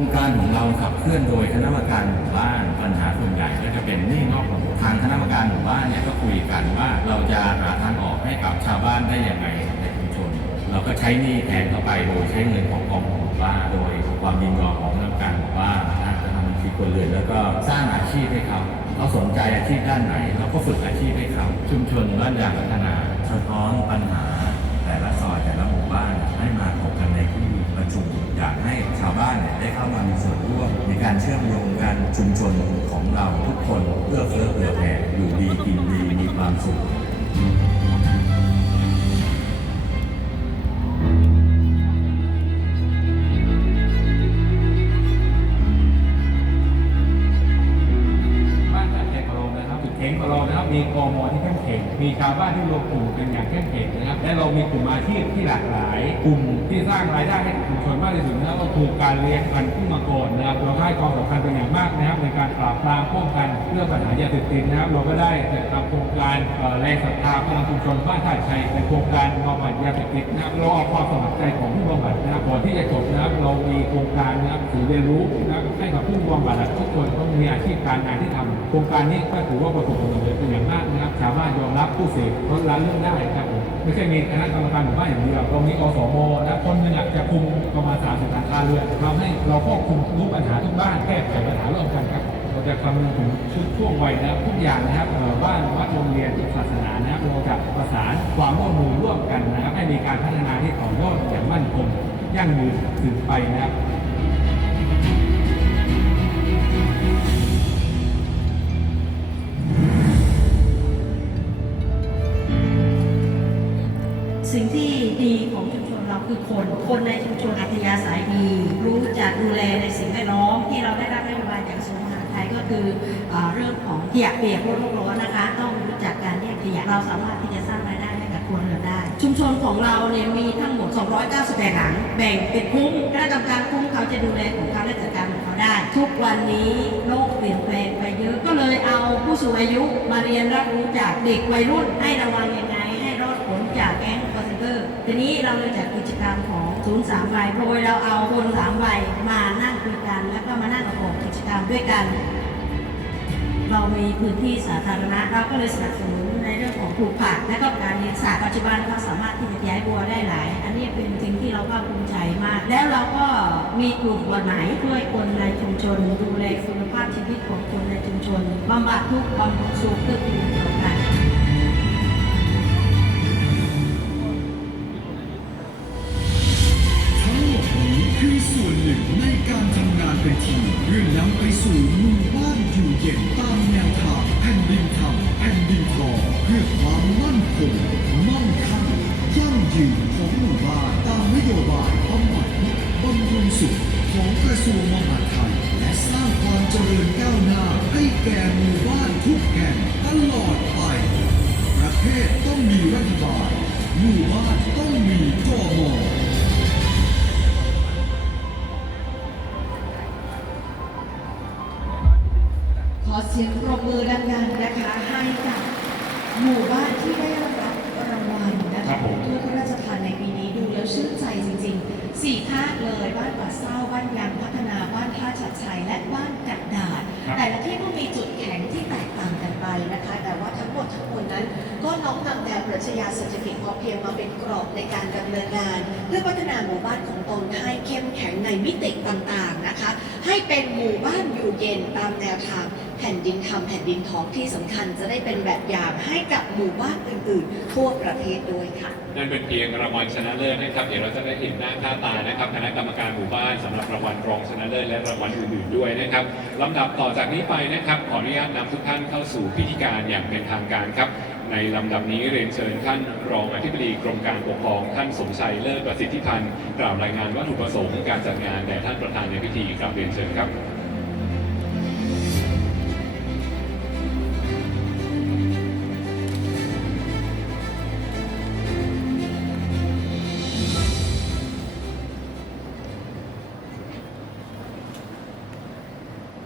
โครงการของเราขับเคลื่อนโดยคณะกรรมการหมู่บ้านปัญหาส่วนใหญ่ก็จะเป็นหนี้นอกระบบทางคณะกรรมการหมู่บ้านเนี่ยก็คุยกันว่าเราจะหาทางออกให้กับชาวบ้านได้ยังไงในชุมชน เราก็ใช้หนี้แทนเข้าไปโดยใช้เงินของกองหมู่บ้านโดยความยินยอมของคณะกรรมการหมู่บ้านนะจะทำบัญชีครัวเรือนแล้วก็สร้างอาชีพให้เขาเขาสนใจอาชีพด้านไหนเราก็ฝึกอาชีพให้เขาชุมชนบ้านยางพัฒนาสะท้อนปัญหา บ้านเนี่ยได้เข้ามามีส่วนร่วมในการเชื่อมโยงกันชุมชนของเราทุกคนเพื่อเฟื้อเผื่อแผ่อยู่ดีกินดีมีความสุขบ้านจัดเทคโลมนะครับจุดเข่งของเรานะครับมีกมที่ มีชาวบ้านที่รวมกลุ่มกันอย่างเข้มแข็งนะครับ และเรามีกลุ่มอาชีพที่หลากหลาย กลุ่มที่สร้างรายได้ให้กับชุมชนมากที่สุดนะครับก็คือการเลี้ยงพันธุ์ขึ้นมาก่อนนะครับเราให้ความสำคัญเป็นอย่างมากนะครับ ในการปราบปรามป้องกันเรื่องปัญหายาเสพติดนะครับ เราก็ได้จัดทำโครงการแรงศรัทธาพลังชุมชนบ้านท่าชัยเป็นโครงการบำบัดยาเสพติดนะครับเราเอาความสมัครใจของผู้บำบัดนะครับก่อนที่จะจบนะครับเรามีโครงการนะครับศูนย์เรียนรู้นะครับให้กับผู้บำบัดทุกคนต้องมีอาชีพการงานที่ทำโครงการนี้ก็ถือว่าประสบความสำเร็จเป็นอย่างมากนะ ครับชาวบ้านยอมรับผู้เสพลดละเรื่องได้ครับผมไม่ใช่มีคณะกรรมการหมู่บ้านอย่างเดียวเรามีอสมนะคนหนึ่งจะคุมประมาณสามสิบท่าเรือทำให้เราควบคุมรู้ปัญหาทุกบ้านแก้ไขปัญหาร่วมกันครับเราจะคำนึงถึงชุดช่วงวัยนะครับทุกอย่างนะครับบ้านวัดโรงเรียนศาสนานะครับเราจะประสานความร่วมมือร่วมกันนะครับให้มีการพัฒนาที่ต่อยอดอย่างมั่นคงยั่งยืนสืบไปนะครับ คนคนในชุมชนอัธยาศัยดี รู้จักดูแลในสิ่งแวดล้อมที่เราได้รับนโยบายจากกระทรวงมหาไทยก็คืออเรื่องของขยะเปียกลดโลกร้อนนะคะ ต้องรู้จักการแยกขยะเราสามารถที่จะสร้างรายได้ให้กับครัวเรือนได้ ชุมชนของเราเนี่ยมีทั้งหมด 298 หลัง แบ่งเป็นคุ้มคณะกรรมการคุ้มเขาจะดูแลของเขาและจัดการของเขาได้ ทุกวันนี้โลกเปลี่ยนแปลงไปเยอะก็เลยเอาผู้สูงอายุมาเรียนรับรู้จากเด็กวัยรุ่นให้ระวังยังไงให้รอดผลจากแก๊ง ทีนี้เราเลยจัดกิจกรรมของศูนย์สามใบโดยเราเอาคนสามใบมานั่งคุยกัน แล้วก็มานั่งประกอบกิจกรรมด้วยกัน เรามีพื้นที่สาธารณะเราก็เลยสนับสนุนในเรื่องของปลูกผักและก็การเลี้ยงสัตว์ปัจจุบันก็สามารถที่จะย้ายบัวได้หลาย อันนี้เป็นสิ่งที่เราภาคภูมิใจมาก แล้วเราก็มีกลุ่มวันไหนช่วยคนในชุมชน ดูแลคุณภาพชีวิตของคนในชุมชนบำบัดทุกข์บำรุงสุขเพื่อคุณเดียวกัน หมู่บ้านต้องมีกมขอเสียงปรบมือดังๆนะคะให้กับหมู่บ้านที่ ชญาเศรษฐกิจพอเพียงมาเป็นกรอบในการดำเนินงาน เพื่อพัฒนาหมู่บ้านของตนให้เข้มแข็งในมิติต่างๆนะคะ ให้เป็นหมู่บ้านอยู่เย็นตามแนวทางแผ่นดินธรรมแผ่นดินทองที่สำคัญจะได้เป็นแบบอย่างให้กับหมู่บ้านอื่นๆ ทั่วประเทศด้วยค่ะนั่นเป็นเพียงรางวัลชนะเลิศนะครับ เดี๋ยวเราจะได้เห็นหน้าค่าตานะครับคณะกรรมการหมู่บ้านสำหรับรางวัลรองชนะเลิศและรางวัลอื่นๆด้วยนะครับลำดับต่อจากนี้ไปนะครับ ขออนุญาตนำทุกท่านเข้าสู่พิธีการอย่างเป็นทางการครับ ในลำดับนี้เรียนเชิญท่านรองอธิบดีกรมการปกครองท่านสมชัยเลิศประสิทธิพันธ์กล่าวรายงานวัตถุประสงค์การจัดงานแด่ท่านประธานในพิธีกราบเรียนเชิญครับ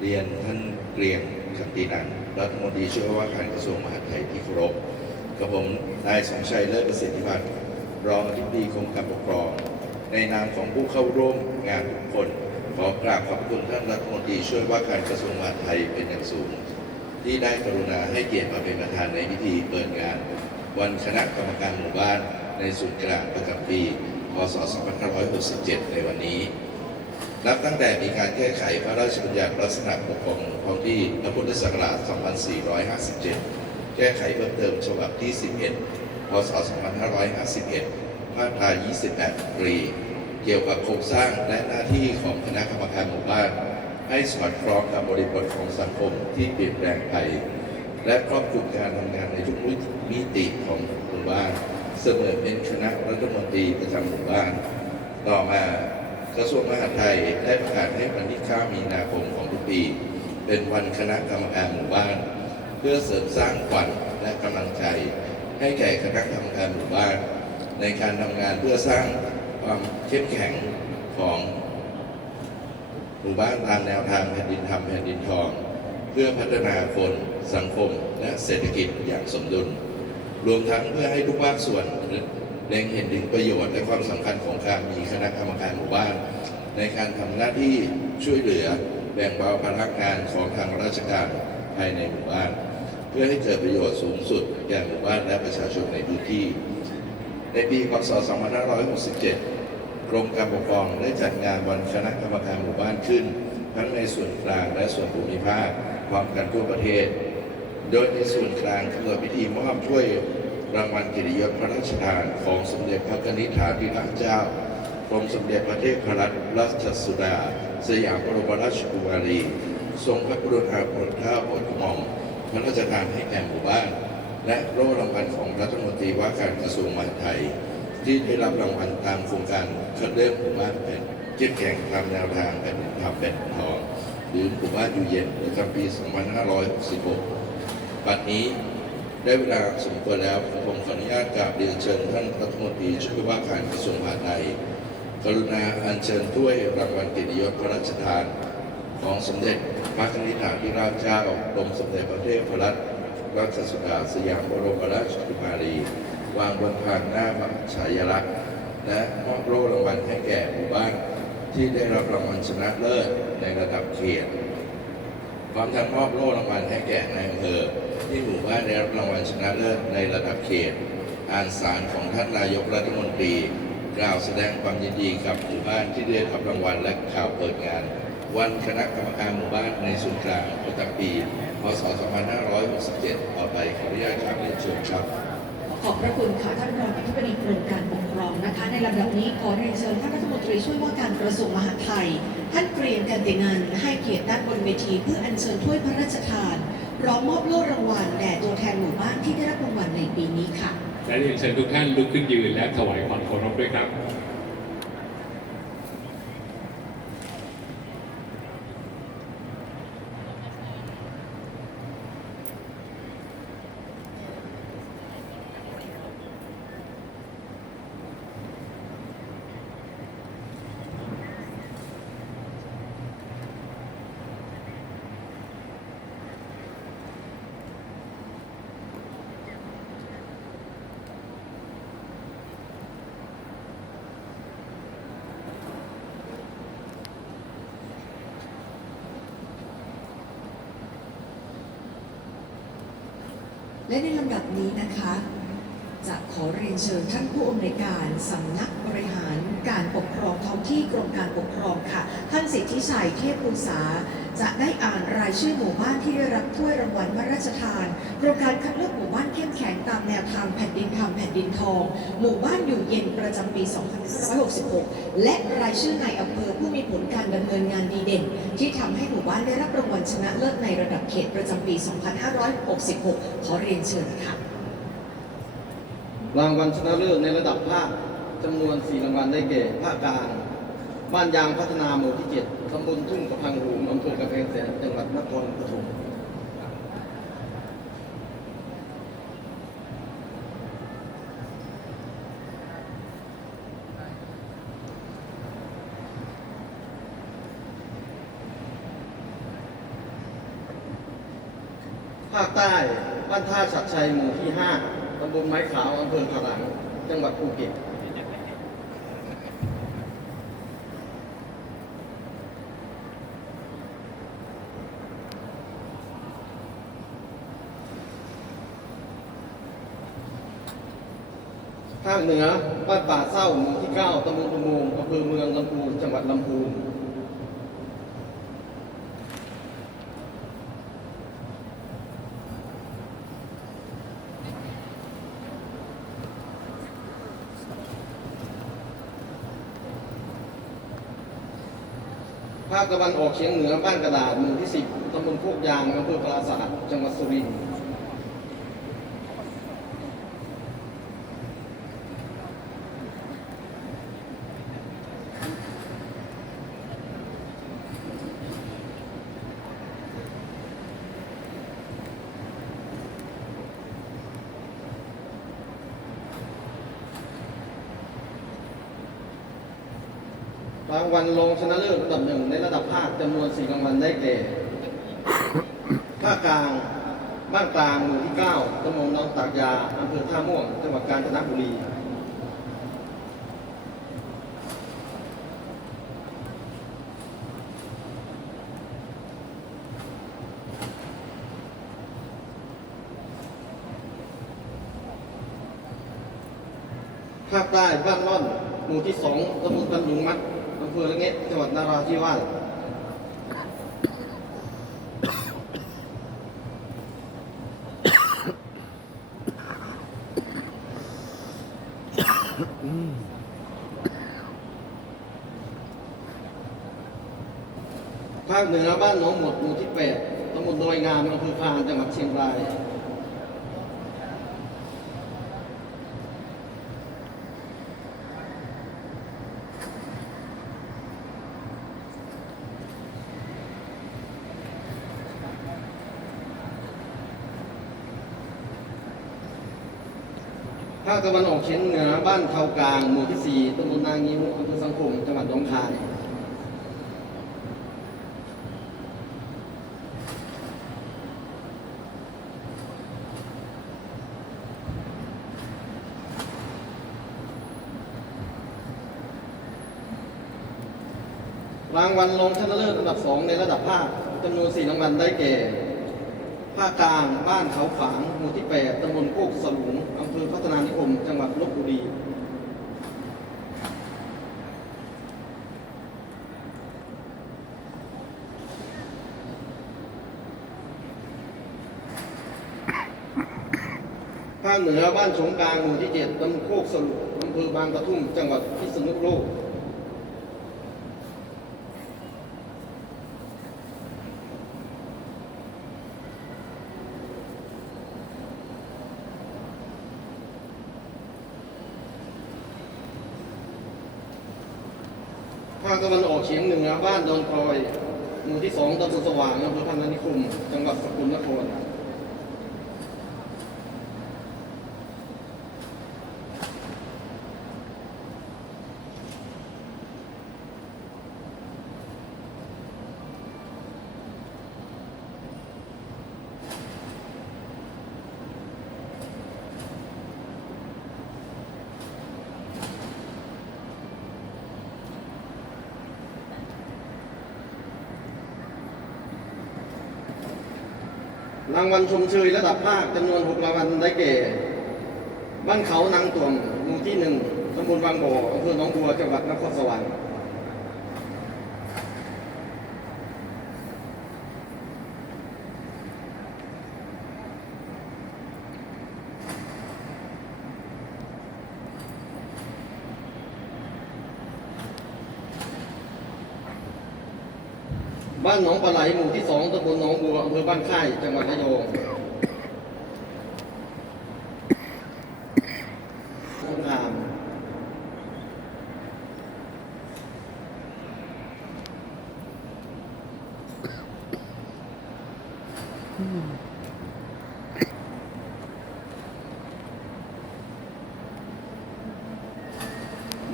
เรียนท่านเกรียงขันตินันท์รัฐมนตรีช่วยว่าการกระทรวงมหาดไทยที่เคารพ กับผมนายสมชัยเลิศประสิทธิพันธ์รองอธิบดีกรมการปกครอง ในนามของผู้เข้าร่วมงานทุกคน ขอกราบขอบคุณท่านรัฐมนตรีช่วยว่าการกระทรวงมหาดไทยเป็นอย่างสูง ที่ได้กรุณาให้เกียรติมาเป็นประธานในพิธีเปิดงาน วันคณะกรรมการหมู่บ้านในศูนย์กลางประจำปีพศ 2567 ในวันนี้ นับตั้งแต่มีการแก้ไขพระราชบัญญัติลักษณะปกครองท้องที่พระพุทธศักราช 2457 แก้ไขเพิ่มเติมฉบับที่ 11 พศ 2551 มาตรา 28ปรี เกี่ยวกับโครงสร้างและหน้าที่ของคณะกรรมการหมู่บ้าน ให้สอดคล้องกับบริบทของสังคมที่เปลี่ยนแปลงไป และครอบคลุมการทำงานในทุกมิติของหมู่บ้าน เสมือนเป็นคณะรัฐมนตรีประจำหมู่บ้าน ต่อมากระทรวงมหาดไทยได้ประกาศให้วันที่ 9 มีนาคมของทุกปี เป็นวันคณะกรรมการหมู่บ้าน เพื่อเสริมสร้างขวัญและกำลังใจ ให้แก่คณะกรรมการหมู่บ้าน ในการทำงานเพื่อสร้างความเข้มแข็งของหมู่บ้านตามแนวทางแผ่นดินธรรมแผ่นดินทอง เพื่อพัฒนาคนสังคมและเศรษฐกิจอย่างสมดุล รวมทั้งเพื่อให้ทุกภาคส่วนเล็งเห็นถึงประโยชน์และความสำคัญของการมีคณะกรรมการหมู่บ้าน ในการทำหน้าที่ช่วยเหลือแบ่งเบาภาระงานของทางราชการภายในหมู่บ้าน เพื่อให้เกิดประโยชน์สูงสุดแก่หมู่บ้านและประชาชนในพื้นที่ ในปีพศ 2567 กรมการปกครองได้จัดงานวันคณะกรรมการหมู่บ้านขึ้น ทั้งในส่วนกลางและส่วนภูมิภาคพร้อมกันทั่วประเทศ โดยในส่วนกลางกำหนดพิธีมอบถ้วยรางวัลเกียรติยศพระราชทานของสมเด็จพระนิธิถาธิราชเจ้ากรมสมเด็จพระเทพรัตนราชสุดา สยามบรมราชกุมารี ทรงพระกรุณาโปรดเกล้าโปรดกระหม่อม พระราชทานให้แก่หมู่บ้าน และโล่รางวัลของรัฐมนตรีว่าการกระทรวงมหาดไทย ที่ได้รับรางวัลตามโครงการคัดเลือกหมู่บ้านเป็นเข้มแข็งตามแนวทางแผ่นดินธรรมแผ่นดินทองหรือหมู่บ้านอยู่เย็นประจำปี 2566 ปัจนี้ได้เวลาสมควรแล้วผมขออนุญาตกราบเรียนเชิญท่านรัฐมนตรีช่วยว่าการกระทรวงมหาดไทยกรุณาอัญเชิญถ้วยรางวัลเกียรติยศพระราชทาน ของสมเด็จพระนิธิถาธิราชเจ้ากรมสมเด็จพระเทพรัตนราชสุดาสยามบรมราชกุมารี วางบนพานหน้าพระฉายาลักษณ์และมอบโล่รางวัลให้แก่หมู่บ้านที่ได้รับรางวัลชนะเลิศในระดับเขตพร้อมทั้งมอบโล่รางวัลให้แก่นายอำเภอที่หมู่บ้านได้รับรางวัลชนะเลิศในระดับเขต อ่านสารของท่านนายกรัฐมนตรี กล่าวแสดงความยินดีกับหมู่บ้านที่ได้รับรางวัลและข่าวเปิดงาน วันคณะกรรมการหมู่บ้านในศูนย์กลางประจำปี พศ 2567 ต่อไปขออนุญาตกราบเรียนเชิญครับ ขอบพระคุณค่ะท่านรองอธิบดีกรมการปกครองนะคะ ในลำดับนี้ขอเรียนเชิญท่านรัฐมนตรีช่วยว่าการกระทรวงมหาดไทย ท่านเกรียงกันตินันให้เกียรติด้านบนเวทีเพื่ออัญเชิญถ้วยพระราชทานพร้อมมอบโล่รางวัลแด่ตัวแทนหมู่บ้านที่ได้รับรางวัลในปีนี้ค่ะ และเรียนเชิญทุกท่านลุกขึ้นยืนและถวายความเคารพด้วยครับ และในลำดับนี้นะคะ จะขอเรียนเชิญท่านผู้อำนวยการสำนักบริหารการปกครองท้องที่กรมการปกครองค่ะ ท่านสิทธิชัยเทพภูษาจะได้อ่านรายชื่อหมู่บ้านที่ได้รับถ้วยรางวัลพระราชทานโครงการคัดเลือกหมู่บ้านเข้มแข็งตามแนวทางแผ่นดินธรรมแผ่นดินทอง หมู่บ้านอยู่เย็นประจำปี 2566 และรายชื่อในอำเภอ ผู้มีผลการดำเนินงานดีเด่น ที่ทำให้หมู่บ้านได้รับรางวัลชนะเลิศในระดับเขตประจำปี 2566 ขอเรียนเชิญค่ะ รางวัลชนะเลิศในระดับภาคจำนวน 4 รางวัลได้แก่ ภาคกลาง บ้านยางพัฒนาหมู่ที่ 7ตำบลทุ่งกระพังหูอำเภอกระแพงแสนจังหวัดนครปฐม ภาคใต้บ้านท่าฉัดชัยหมู่ที่ 5ตำบลไม้ขาวอำเภอขลัง จังหวัดภูเก็ตภาคเหนือบ้านป่าเศร้าหมู่ที่ 9ตำบลตะมูงอำเภอเมืองลำพูนจังหวัดลำพูน ภาคตะวันออกเฉียงเหนือบ้านกระดาษหมู่ที่ 10ตำบลโคกยางอำเภอปราสาทจังหวัดสุรินทร์ รางวัลรองชนะเลิศระดับหนึ่งในระดับภาคจำนวน4รางวัลได้แก่ ภาคกลางบ้านกลางหมู่ที่ 9ตำบลหนองตากยาอำเภอท่าม่วง จังหวัดกาญจนบุรี ภาคใต้บ้านร่อน หมู่ที่2ตำบลตันหยุงมัดอำเภอละเงะจังหวัดนาราธิวาสภาคเหนือบ้านหนองหมดหมู่ที่ 8ตำบลดอยงามอำเภอพานจังหวัดเชียงราย ภาคตะวันออกเฉียงเหนือบ้านเทากลางหมู่ที่4ตำบลนางิ้วอำเภอสังคมจังหวัดหนองคายรางวัลรองชนะเลิศอันดับ 2 ในระดับภาคจำนวน 4 รางวัลได้แก่ ภาคกลางบ้านเขาฝางหมู่ที่ 8ตำบลโคกสลุงอำเภอพัฒนานิคม จังหวัดลบบุรีภาคเหนือบ้านสงกลางหมู่ที่ 7ตำบลโคกสลุงอำเภอบางกระทุ่ม จังหวัดพิษณุโลก ภาคตะวันออกเฉียงเหนือบ้านดอนกลอย หมู่ที่สองตำบลสว่างอำเภอพันนานิคม จังหวัดสกลนคร รางวัลชมเชยระดับภาคจำนวน6รางวัลได้แก่ บ้านเขานางตวงหมู่ที่1ตำบลบางบ่ออำเภอหนองบัวจังหวัดนครสวรรค์ บ้านหนองปลาไหลหมู่ที่2ตำบลหนองบัวอำเภอบ้านค่ายจังหวัดระยองสงคราม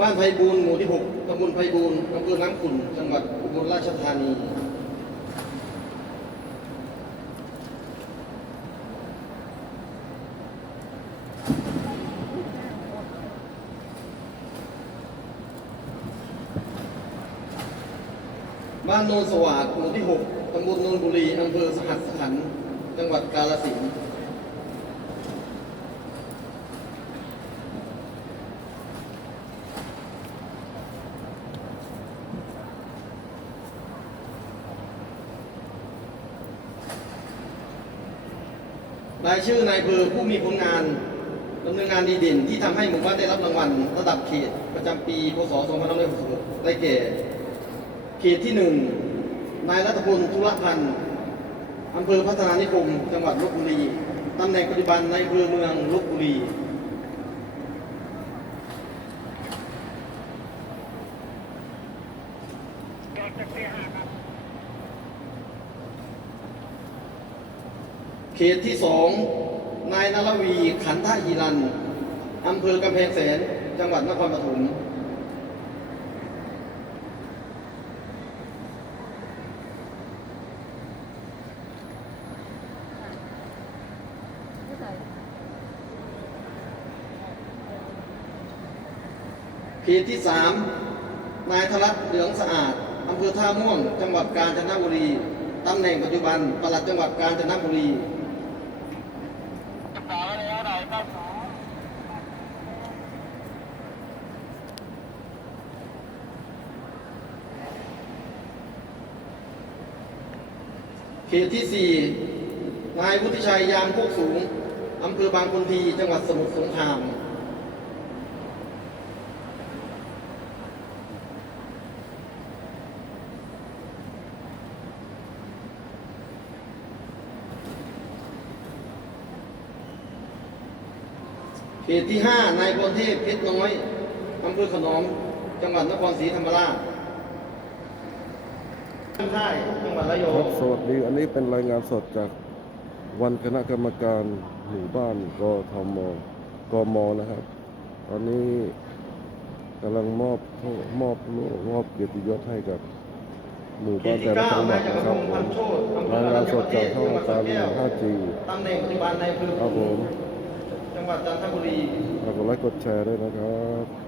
บ้านไพบูลย์หมู่ที่ 6ตำบลไพบูลย์อำเภอน้ำขุ่น จังหวัดอุบลราชธานี โนนสวัสดหมู่ที่ 6ตำบลนนบุรีอำเภอสหัสขันจังหวัดกาลสินรายชื่อนายเพอผู้มีผลงานดำเนินงานดีเด่นที่ทำให้หมู่บ้านได้รับรางวัลระดับเขตประจำปี พศ 2566 ได้แก่ เขตที่1นายรัฐพลธุรพันธ์อำเภอพัฒนานิคม จังหวัดลบบุรีตำแหน่งปัจจุบันในอำเภอเมืองลบบุรีเขตที่สองนายนรวีขันธาอีรันอำเภอกำแพงแสน จังหวัดนครปฐม เขตที่สามนายธรัตน์เหลืองสะอาดอำเภอท่าม่วง จังหวัดกาญจนบุรีตำแหน่งปัจจุบันปลัดจังหวัดกาญจนบุรีเขตที่สี่นายวุฒิชัยยามโคกสูงอำเภอบางคนทีจังหวัดสมุทรสงคราม ตที่ห้านายพรเทพเพชรน้อยอำเภอขนอมจังหวัดนครศรีธรรมราชค่ายจังหวัดระยอครังบสวัสดีอันนี้เป็นรายงานสดจากวันคณะกรรมการหมู่บ้านกทมกมนะครับ ตอนนี้กำลังมอบโทษมอบโล่มอบเกียรติยศให้กับหมู่เขบ้าตนที่แต่ละเก้าจังหวันายดจักรนะพครับงศ์ผพัมนโชตอำเภอรายงานสดจากช่องจังหวัดการสระแก้ว 5G ตำแหน่งปัจจุบันในอำเภอครับผม จังหวัดจันทบุรีฝากกดไลค์กดแชร์ด้วยนะครับ